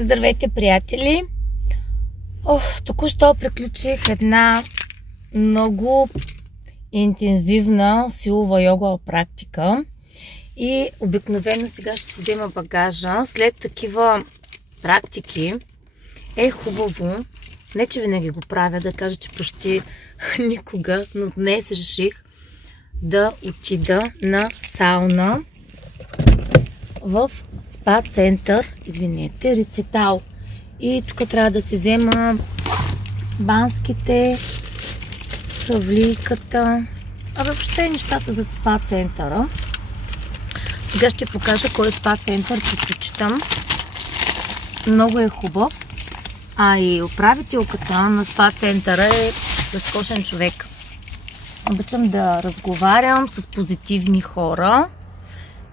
Здравейте, приятели! Току-що приключих една много интензивна силова йога практика и обикновено сега ще си взема багажа. След такива практики е хубаво, не че винаги го правя, да кажа, че почти никога, но днес реших да отида на сауна в спа център, Рецитал. И тук трябва да си взема банските, хавлийката, въобще нещата за спа центъра. Сега ще покажа кой спа център предпочитам. Много е хубав. А и управителката на спа центъра е разкошен човек. Обичам да разговарям с позитивни хора,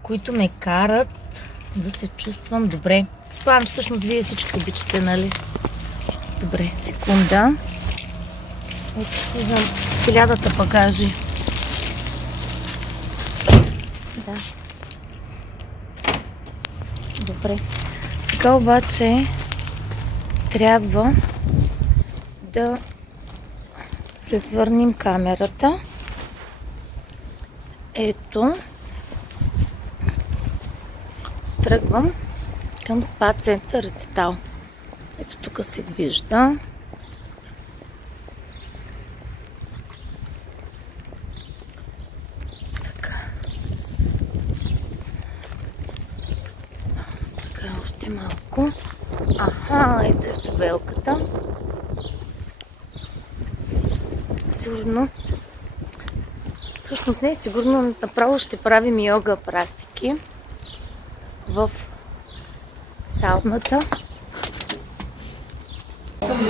които ме карат да се чувствам добре. Предполагам, че всъщност вие всички обичате, нали? Добре, секунда. Ето влизам с 1000 багажи. Да. Добре. Сега обаче трябва да превърнем камерата. Ето. Тръгвам към спа център Рецитал. Ето тук се вижда. Така. Така, още малко. Аха, ето е табелката. Сигурно. Всъщност не е сигурно, направо ще правим йога практики в сауната.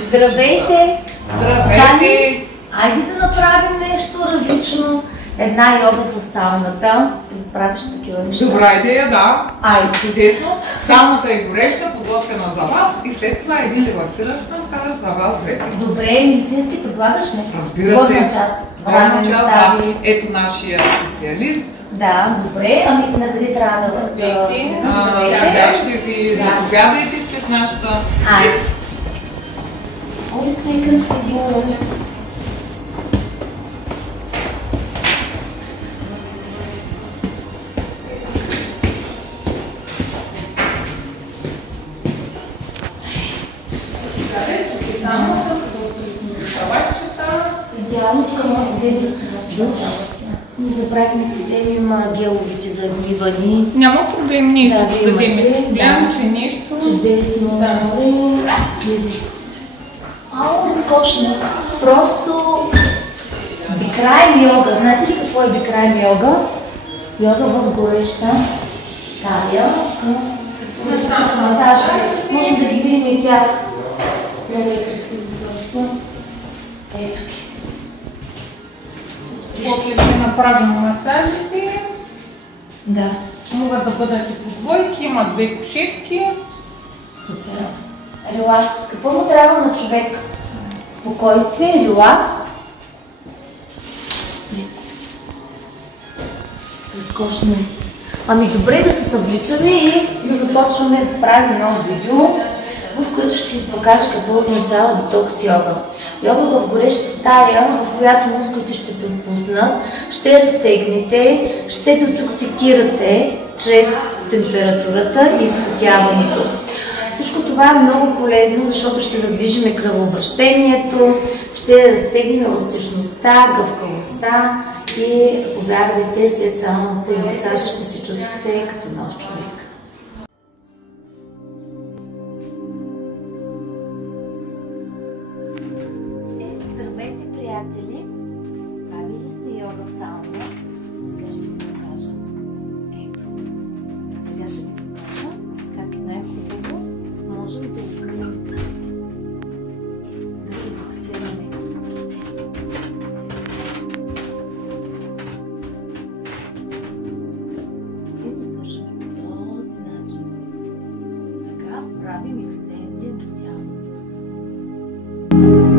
Здравейте! Здравейте! Айде да направим нещо различно. Една йога в сауната. Ти правиш такива неща. Добра идея, да. Айде. Чудесно. Сауната е гореща, подготвена за вас и след това един релаксиращ маскар за вас двете. Добре, медицински предлагаш ли? Разбира се. Горна част. Горна част, да. Ето нашия специалист. Да, добре. Ами на къде трябва да Сега ще ви заповядайте след нашата... Айде. Чекам се. Идеално, тук може да вземем душ. Не забравихме да си вземем геловите за измивани. Няма проблем нищо, да вземем. Проблем, че нищо. Чудесно. Разкошно. Просто бикрайм йога. Знаете ли какво е бикрайм йога? Йога в гореща стая. Масажа. Можем да ги видим и тях. Много е красиво просто. Ето ги. После ще направим масажите. Да. Могат да бъдат и по двойки, има 2 кушетки. Супер. Релакс. Какво му трябва на човек? Спокойствие, релакс. Разкошно. Ами добре да се събличаме и да започваме да правим ново видео, в което ще ви покажа какво означава детокс йога. Йога в гореща стая, в която мускулите ще се отпуснат, ще разтегнете, ще детоксикирате чрез температурата и изпотяването. Всичко това е много полезно, защото ще задвижим кръвообращението, ще разтегнем еластичността, гъвкавостта и, повярвайте, след сауната и масажа ще се чувствате като нов човек. Здравейте, приятели! Правили сте йога в сауна? Сега ще ви покажа. Ето. Сега ще ви покажа как е най-хубаво можем да открием. Да релаксираме. И задържаме по този начин. Така правим екстензия на тялото.